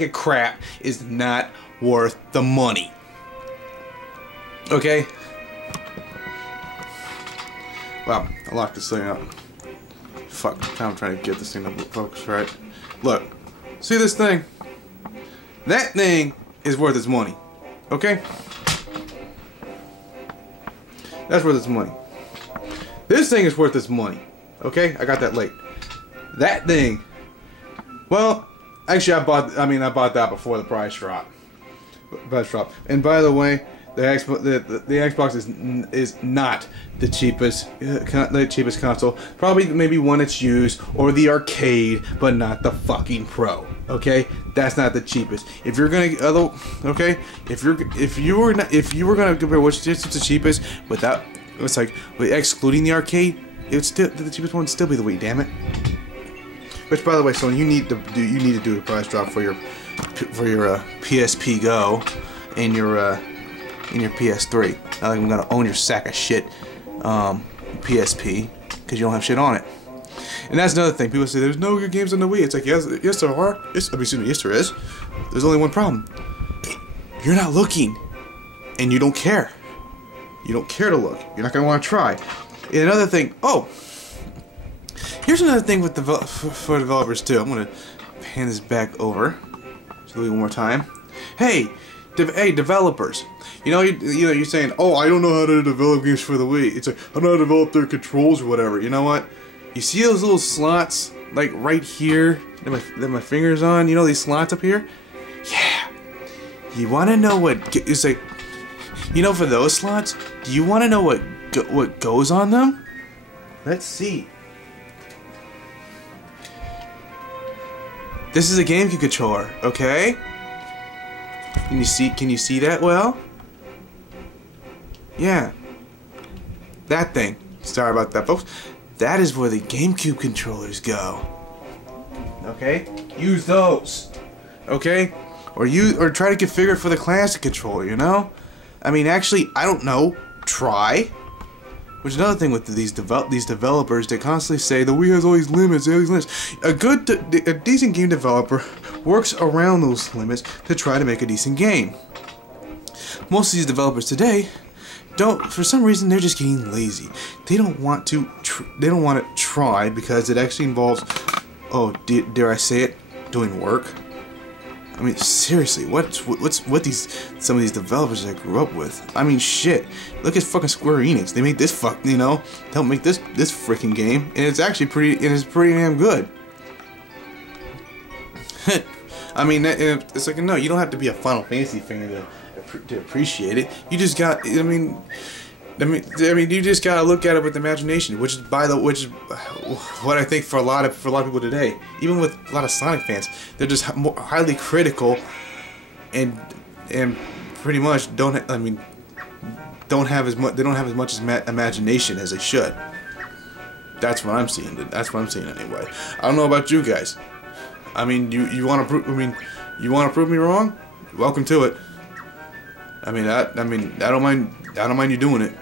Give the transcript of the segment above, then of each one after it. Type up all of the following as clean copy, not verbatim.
of crap is not worth the money. Okay? Wow, I locked this thing up. Fuck, I'm trying to get this thing to focus right. Look, see this thing? That thing is worth its money. Okay? That's worth its money. This thing is worth its money. Okay? I got that late. That thing. Well, actually I bought that before the price drop. And by the way, the Xbox is not the cheapest console. Probably maybe one that's used or the arcade, but not the fucking Pro. Okay, that's not the cheapest. If you're gonna if you were gonna compare which is the cheapest without excluding the arcade, it's still the cheapest one would still be the Wii. Damn it. Which, by the way, so you need to do a price drop for your PSP Go and your PS3. Not like I'm gonna own your sack of shit PSP because you don't have shit on it. And that's another thing. People say there's no good games on the Wii. It's like yes there are. Yes there is. There's only one problem. You're not looking, and you don't care. You don't care to look. You're not gonna want to try. And another thing. Oh, here's another thing with for developers too. I'm gonna hand this back over to Louis one more time. Hey, developers. You're saying, oh, I don't know how to develop games for the Wii. It's like, I don't know how to develop their controls or whatever. You know what? You see those little slots, like right here, that my finger's on? You know these slots up here? Yeah. You want to know what, it's like, for those slots, do you want to know what goes on them? Let's see. This is a GameCube controller, okay? Can you see that well? Yeah. That thing. Sorry about that, folks. That is where the GameCube controllers go. Okay? Use those. Okay? Or try to configure it for the classic controller, you know? I mean, actually, I don't know. Try. Which is another thing with these developers, they constantly say the Wii has all these limits, a decent game developer works around those limits to try to make a decent game. Most of these developers today for some reason they're just getting lazy. They don't want to try because it actually involves, oh, dare I say it, doing work. I mean, seriously, what's some of these developers I grew up with? I mean, shit. Look at fucking Square Enix. They made this they'll make this freaking game, and it's actually pretty damn good. I mean, it's like, no, you don't have to be a Final Fantasy fan to appreciate it. You just got, I mean, you just gotta look at it with imagination, which is what I think for a lot of people today. Even with a lot of Sonic fans, they're just highly critical, and pretty much don't have as much imagination as they should. That's what I'm seeing. That's what I'm seeing anyway. I don't know about you guys. I mean, you want to prove me wrong? Welcome to it. I don't mind you doing it.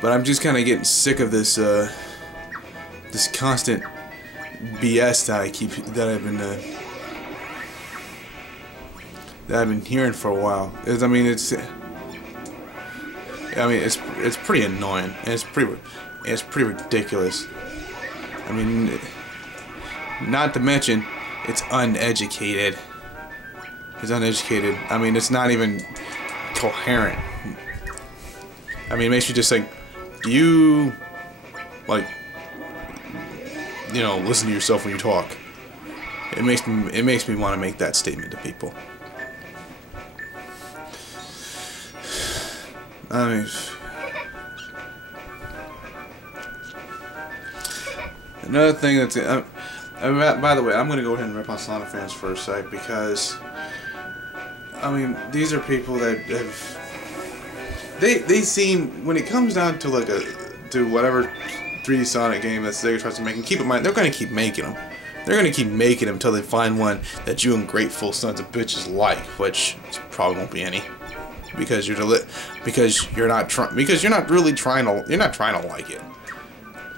But I'm just kind of getting sick of this this constant BS that I've been hearing for a while. It's pretty annoying. And it's pretty ridiculous. I mean, not to mention, it's uneducated. It's uneducated. I mean, it's not even coherent. I mean, it makes you just think, do you, listen to yourself when you talk? It makes me want to make that statement to people. I mean, another thing that's, by the way, I'm going to go ahead and rip on Sonic fans for a sec because, I mean, these are people that have, they seem, when it comes down to whatever 3D Sonic game that Sega tries to make, and keep in mind, they're going to keep making them. They're going to keep making them until they find one that you ungrateful sons of bitches like, which probably won't be any. Because you're not really trying to like it.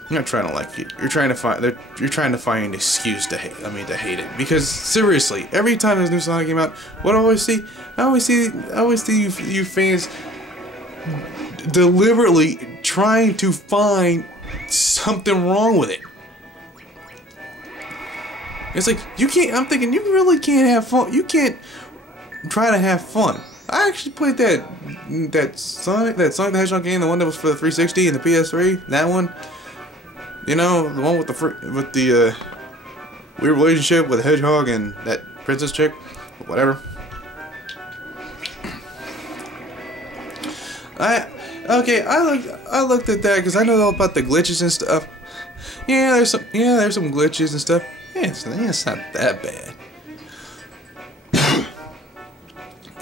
You're not trying to like it. You're trying to find. You're trying to find an excuse to hate. To hate it. Because seriously, every time there's a new Sonic game out, what do I always see? I always see you fans deliberately trying to find something wrong with it. It's like you can't. I'm thinking you really can't have fun. You can't try to have fun. I actually played that Sonic the Hedgehog game, the one that was for the 360 and the PS3. That one. You know, the one with the weird relationship with the hedgehog and that princess chick, whatever. I looked at that because I know all about the glitches and stuff. Yeah, there's some glitches and stuff. Yeah, it's not that bad.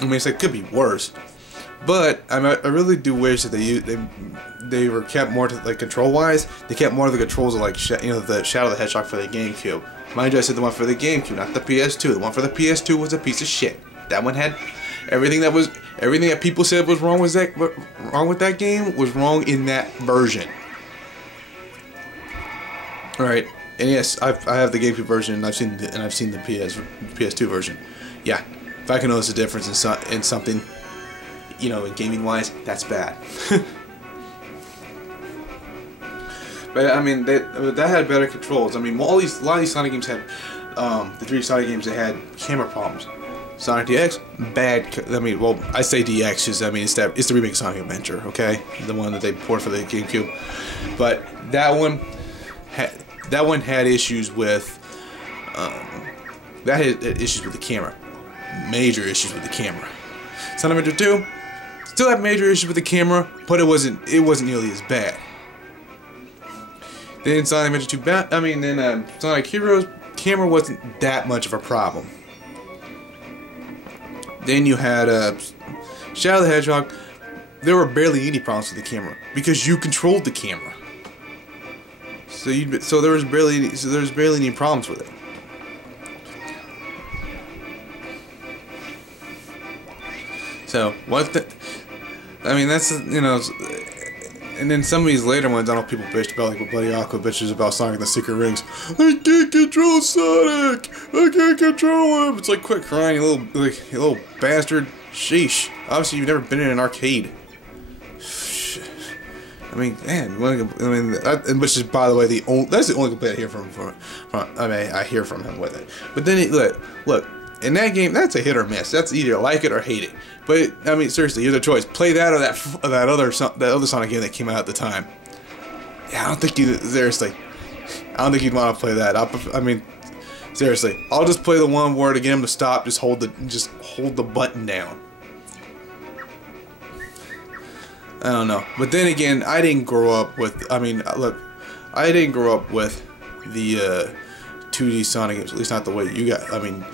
I mean, it could be worse, but I really do wish that they were kept more to, like, control wise. They kept more of the controls of, like, the Shadow the Hedgehog for the GameCube. Mind you, I said the one for the GameCube, not the PS2. The one for the PS2 was a piece of shit. That one had everything that people said was wrong with that game was wrong in that version. All right, and yes, I have the GameCube version, and I've seen the PS2 version. Yeah, if I can notice a difference in something, you know, in gaming wise, that's bad. But I mean, that had better controls. I mean, a lot of these Sonic games had the 3 Sonic games that had camera problems. Sonic DX, bad. I mean, well, I say DX because I mean it's the remake of Sonic Adventure, okay, the one that they ported for the GameCube. But that one had issues with the camera, major issues with the camera. Sonic Adventure 2 still had major issues with the camera, but it wasn't nearly as bad. Then Sonic Adventure 2, Sonic Heroes, camera wasn't that much of a problem. Then you had Shadow the Hedgehog. There were barely any problems with the camera because you controlled the camera. So there was barely any problems with it. So that's, you know. And then some of these later ones, I know people bitched about, like, what Buddy Aqua bitches about Sonic and the Secret Rings. I can't control Sonic! I can't control him! It's like, quit crying, you little bastard. Sheesh. Obviously, you've never been in an arcade. I mean, man, which is, by the way, that's the only complaint I hear from I hear from him with it. But then, look, in that game, that's a hit or miss. That's either like it or hate it. But I mean, seriously, here's a choice: play that or that other Sonic game that came out at the time. Yeah, I don't think you'd want to play that. I mean, seriously, I'll just play the one where to get him to stop, just hold the button down. I don't know. But then again, I didn't grow up with. I mean, look, I didn't grow up with the 2D Sonic games. At least not the way you got. I mean.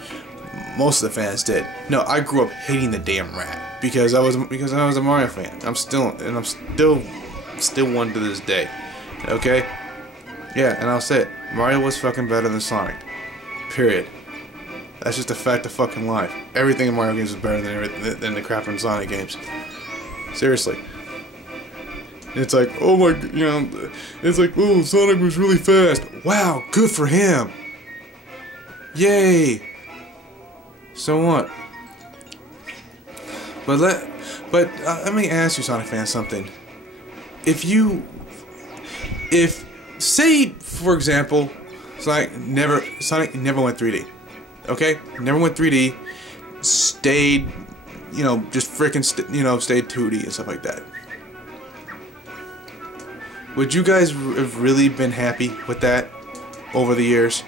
Most of the fans did. No, I grew up hating the damn rat because I was a Mario fan. I'm still one to this day. Okay? Yeah, and I'll say it. Mario was fucking better than Sonic. Period. That's just a fact of fucking life. Everything in Mario games is better than the crap in Sonic games. Seriously. It's like, oh my, you know, it's like, oh, Sonic was really fast. Wow, good for him. Yay. So what? But let me ask you, Sonic fans, something. If say, for example, Sonic never went 3D. Okay, never went 3D. Stayed, you know, just freaking, stayed 2D and stuff like that. Would you guys have really been happy with that over the years?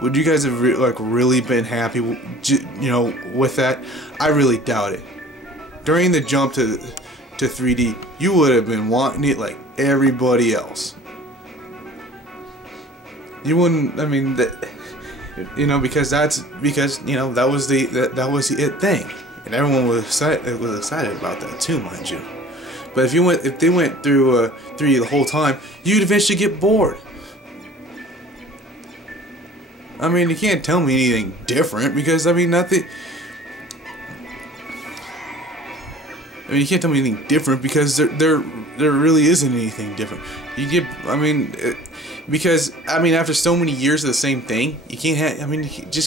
Would you guys have really been happy, with that? I really doubt it. During the jump to 3D, you would have been wanting it like everybody else. You wouldn't. I mean, because that was the it thing, and everyone was excited about that too, mind you. But if they went through 3D the whole time, you'd eventually get bored. I mean, you can't tell me anything different because, I mean, nothing. I mean, you can't tell me anything different because there really isn't anything different. You get, I mean, because I mean, after so many years of the same thing, you can't have. I mean, you just